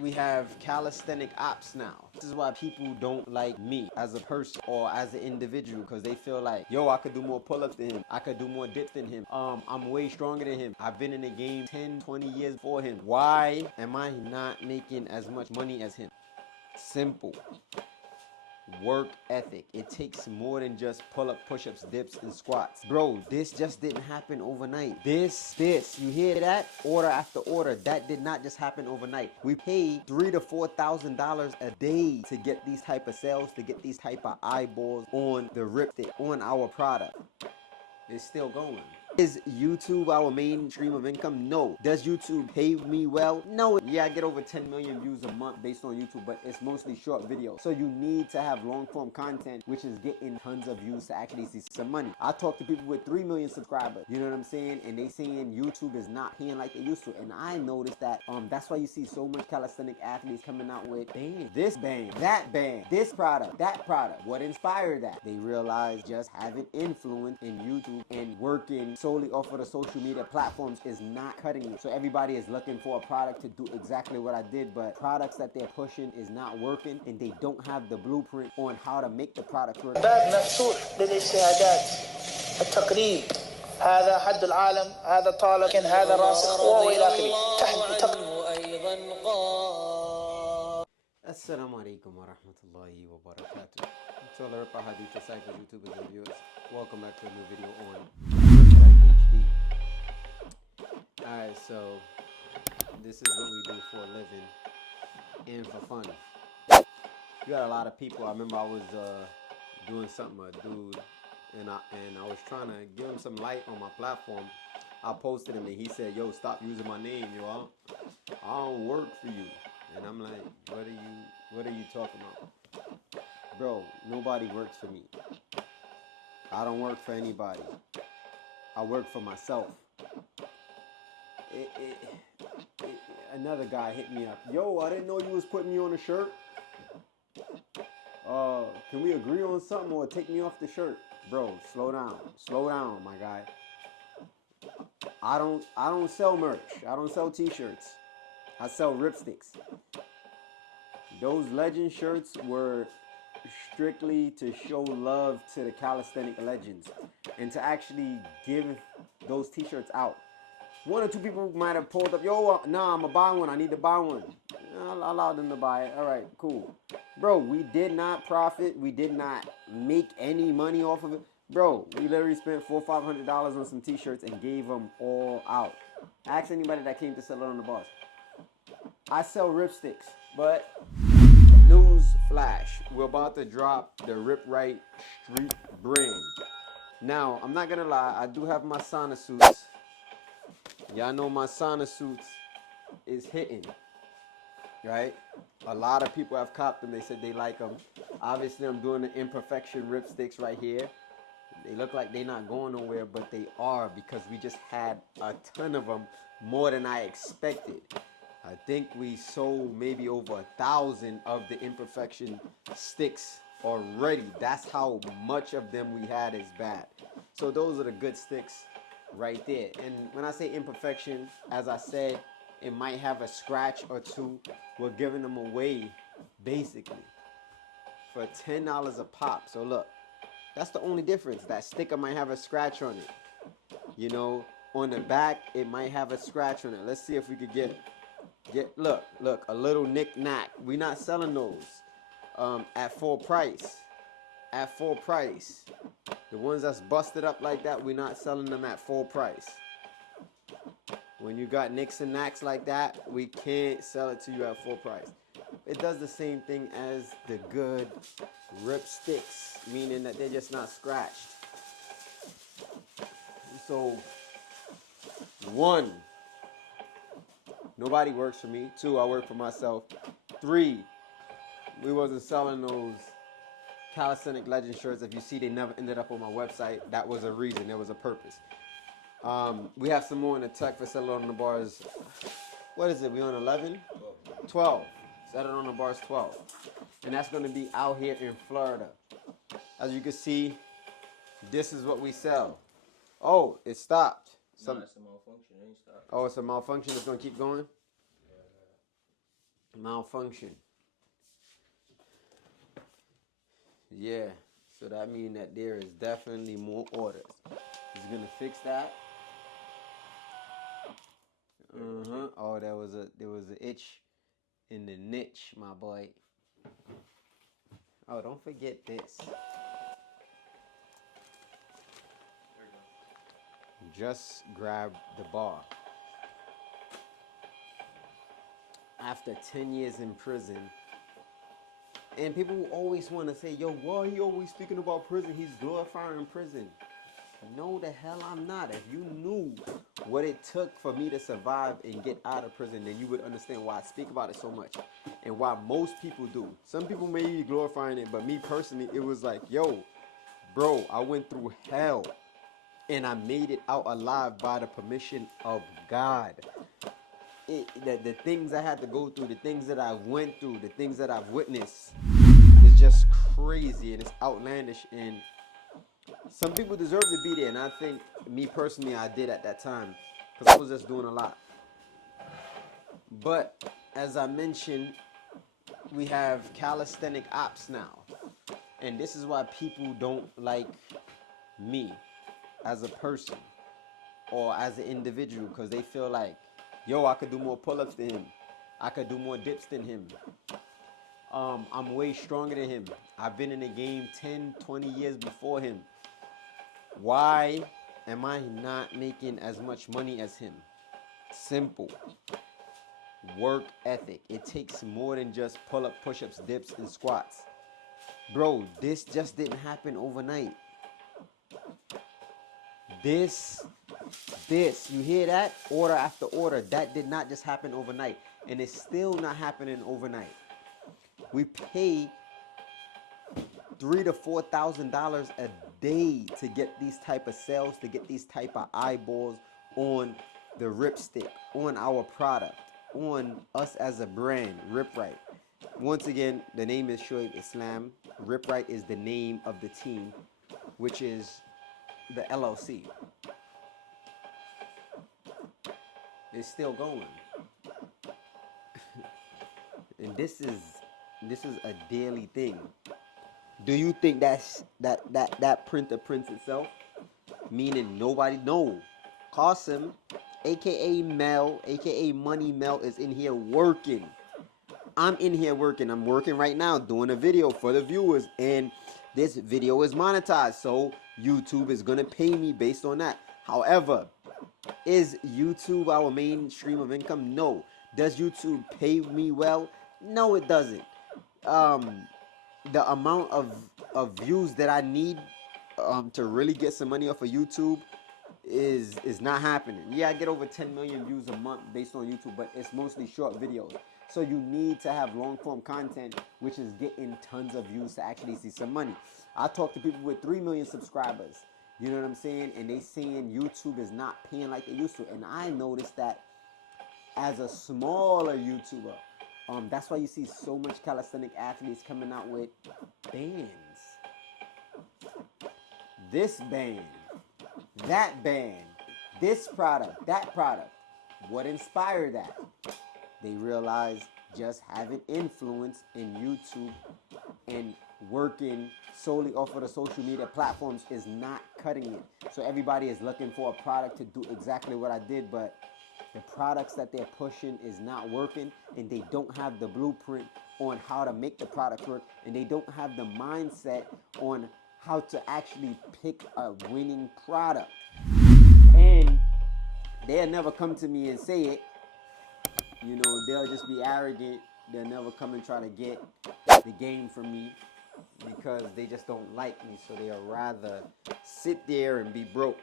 We have calisthenic ops now. This is why people don't like me as a person or as an individual, because they feel like, yo, I could do more pull-ups than him. I could do more dips than him. I'm way stronger than him. I've been in the game 10, 20 years before him. Why am I not making as much money as him? Simple. Work ethic. It takes more than just pull-up, push-ups, dips, and squats. Bro, this just didn't happen overnight. This, you hear that? Order after order. That did not just happen overnight. We paid $3,000 to $4,000 a day to get these type of sales, to get these type of eyeballs on the rip stick, on our product. It's still going. Is YouTube our main stream of income? No. Does YouTube pay me well? No. Yeah, I get over 10 million views a month based on YouTube, but it's mostly short videos. So you need to have long form content, which is getting tons of views to actually see some money. I talk to people with 3 million subscribers, you know what I'm saying? And they saying YouTube is not paying like they used to. And I noticed that that's why you see so much calisthenic athletes coming out with band, this band, that band, this product, that product. What inspired that? They realized just having influence in YouTube and working solely off of the social media platforms is not cutting it. So everybody is looking for a product to do exactly what I did, but products that they're pushing is not working, and they don't have the blueprint on how to make the product work. باب مفتوح للاجتهادات التقريب هذا حد العالم هذا طالب هذا راسخ والى اخره. Assalamu alaikum wa rahmatullahi wa barakatuh. To all the Ripper Hadith Cycle YouTubers and viewers, welcome back to a new video on HD. Alright, so this is what we do for a living and for fun. You got a lot of people. I remember I was doing something with a dude, and I was trying to give him some light on my platform. I posted him and he said, yo, stop using my name, yo. I don't work for you. And I'm like, what are you talking about? Bro, nobody works for me. I don't work for anybody. I work for myself. Another guy hit me up. Yo, I didn't know you was putting me on a shirt. Can we agree on something or take me off the shirt? Bro, slow down, my guy. I don't sell merch. I don't sell t-shirts. I sell ripsticks. Those legend shirts were strictly to show love to the calisthenic legends and to actually give those t-shirts out. One or two people might have pulled up, yo, nah, I'm gonna buy one. I need to buy one. I'll allow them to buy it. All right, cool. Bro, we did not profit. We did not make any money off of it. Bro, we literally spent $400 or $500 on some t-shirts and gave them all out. Ask anybody that came to sell it on the bus. I sell ripsticks, but news flash. We're about to drop the Rip Right Street brand. Now, I'm not gonna lie, I do have my sauna suits. Y'all know my sauna suits is hitting, right? A lot of people have copped them. They said they like them. Obviously, I'm doing the imperfection ripsticks right here. They look like they're not going nowhere, but they are, because we just had a ton of them, more than I expected. I think we sold maybe over 1,000 of the imperfection sticks already. That's how much of them we had is bad. So those are the good sticks right there. And when I say imperfection, as I said, it might have a scratch or two. We're giving them away basically for $10 a pop. So look, that's the only difference. That sticker might have a scratch on it. You know, on the back, it might have a scratch on it. Let's see if we could get look, a little knick-knack. We're not selling those at full price. At full price. The ones that's busted up like that, we're not selling them at full price. When you got nicks and knacks like that, we can't sell it to you at full price. It does the same thing as the good rip sticks, meaning that they're just not scratched. So, 1, nobody works for me. 2, I work for myself. 3, we wasn't selling those calisthenic legend shirts. If you see, they never ended up on my website. That was a reason. There was a purpose. We have some more in the tech for Settle on the Bars. What is it? We on 11? 12. Settle on the Bars 12. And that's going to be out here in Florida. As you can see, this is what we sell. Oh, it stopped. No, it's a malfunction. It ain't stopped. Oh, it's a malfunction. It's going to keep going? malfunction. Yeah, so that means that there is definitely more orders. He's gonna fix that. Oh, there was an itch in the niche, my boy. Oh, don't forget this. Just grab the bar. After 10 years in prison, and people always want to say, yo, why are you always speaking about prison? He's glorifying prison. No, the hell I'm not. If you knew what it took for me to survive and get out of prison, then you would understand why I speak about it so much and why most people do. Some people may be glorifying it, but me personally, it was like, yo, bro, I went through hell and I made it out alive by the permission of God. The things I had to go through, the things that I went through, the things that I've witnessed is just crazy and it's outlandish, and some people deserve to be there, and I think me personally I did at that time because I was just doing a lot. But as I mentioned, we have calisthenic ops now, and this is why people don't like me as a person or as an individual, because they feel like, yo, I could do more pull-ups than him, I could do more dips than him, I'm way stronger than him, I've been in the game 10-20 years before him. Why am I not making as much money as him? Simple. Work ethic. It takes more than just pull-up, push-ups, dips, and squats. Bro, this just didn't happen overnight. This, you hear that? Order after order. That did not just happen overnight. And it's still not happening overnight. We pay $3,000 to $4,000 a day to get these type of sales, to get these type of eyeballs on the ripstick, on our product, on us as a brand, Ripright. Once again, the name is Shoaib Islam. Ripright is the name of the team, which is the LLC. It's still going. And this is a daily thing. Do you think that printer prints itself? Meaning nobody? No. Qasim, aka Mel, aka Money Mel, is in here working. I'm in here working. I'm working right now doing a video for the viewers, and this video is monetized, so YouTube is gonna pay me based on that. However, is YouTube our main stream of income? No. Does YouTube pay me well? No, it doesn't. The amount of views that I need to really get some money off of YouTube is not happening. Yeah, I get over 10 million views a month based on YouTube, but it's mostly short videos. So you need to have long form content, which is getting tons of views to actually see some money. I talk to people with 3 million subscribers, you know what I'm saying? And they saying YouTube is not paying like they used to. And I noticed that as a smaller YouTuber, that's why you see so much calisthenic athletes coming out with bands. This band, that band, this product, that product. What inspired that? They realized just having influence in YouTube and working solely off of the social media platforms is not cutting it. So everybody is looking for a product to do exactly what I did, but the products that they're pushing is not working, and they don't have the blueprint on how to make the product work, and they don't have the mindset on how to actually pick a winning product. And they'll never come to me and say it. You know, they'll just be arrogant. They'll never come and try to get the game from me because they just don't like me. So they'll rather sit there and be broke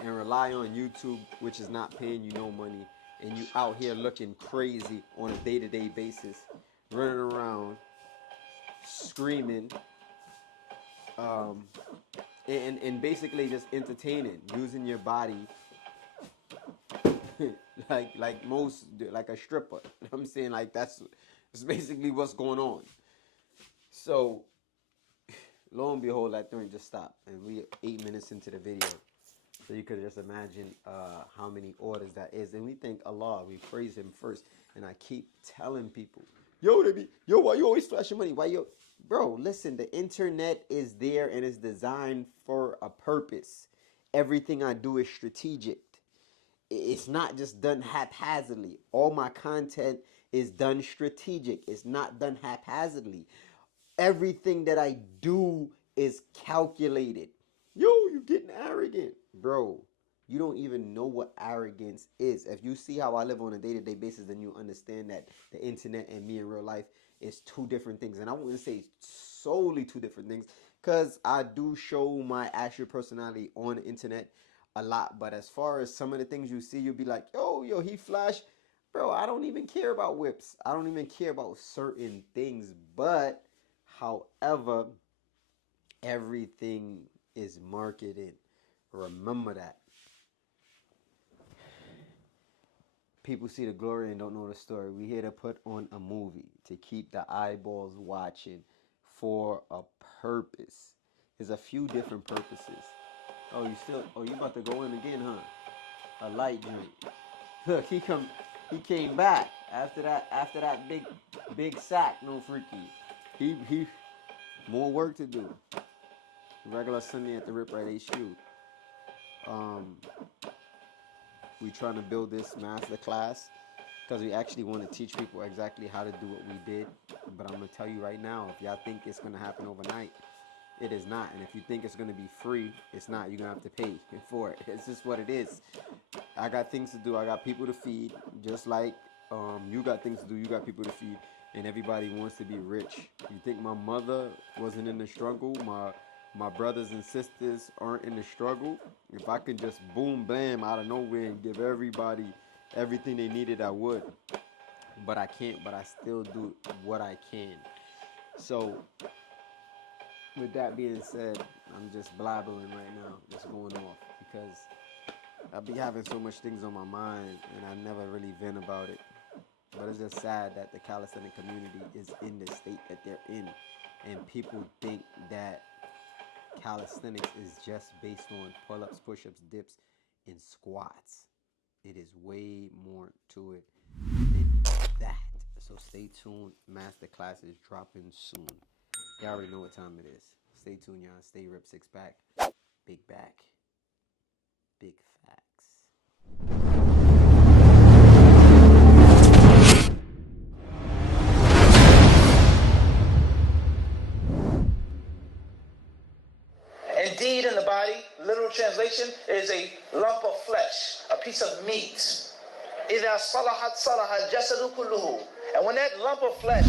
and rely on YouTube, which is not paying you no money, and you out here looking crazy on a day-to-day basis, running around screaming, and basically just entertaining, using your body like most, like a stripper. I'm saying, like, that's basically what's going on. So lo and behold, that thing just stopped, and we 8 minutes into the video. So you could just imagine how many orders that is. And we thank Allah, we praise him first. And I keep telling people, yo, why you always flashing money? Why you, bro, listen, the internet is there and it's designed for a purpose. Everything I do is strategic. It's not just done haphazardly. All my content is done strategic. It's not done haphazardly. Everything that I do is calculated. Yo, you getting arrogant. Bro, you don't even know what arrogance is. If you see how I live on a day-to-day basis, then you understand that the internet and me in real life is two different things. And I wouldn't say solely two different things, because I do show my actual personality on the internet a lot. But as far as some of the things you see, you'll be like, yo, he flash. Bro, I don't even care about whips. I don't even care about certain things. But, however, everything is marketed. Remember that. People see the glory and don't know the story. We here to put on a movie to keep the eyeballs watching for a purpose. There's a few different purposes. Oh, you about to go in again, huh? A light drink. Look, he came back after that big sack, no freaky. He more work to do. Regular Sunday at the Rip Right HQ. We trying to build this master class because we actually want to teach people exactly how to do what we did. But I'm gonna tell you right now, if y'all think it's gonna happen overnight, it is not. And if you think it's gonna be free, it's not. You're gonna have to pay for it. It's just what it is. I got things to do. I got people to feed. Just like you got things to do. You got people to feed. And everybody wants to be rich. You think my mother wasn't in the struggle? My brothers and sisters aren't in the struggle. If I could just boom, bam, out of nowhere and give everybody everything they needed, I would. But I can't, but I still do what I can. So, with that being said, I'm just blabbering right now, just going off. Because I be having so much things on my mind, and I never really vent about it. But it's just sad that the calisthenic community is in the state that they're in. And people think that calisthenics is just based on pull-ups, push-ups, dips, and squats. It is way more to it than that. So stay tuned. Masterclass is dropping soon. Y'all already know what time it is. Stay tuned, y'all. Stay rip, six pack, big back, big facts. Indeed, in the body, literal translation, is a lump of flesh, a piece of meat. إِذَا صَلَحَتْ صَلَحَ الْجَسَدُ كُلُّهُ. And when that lump of flesh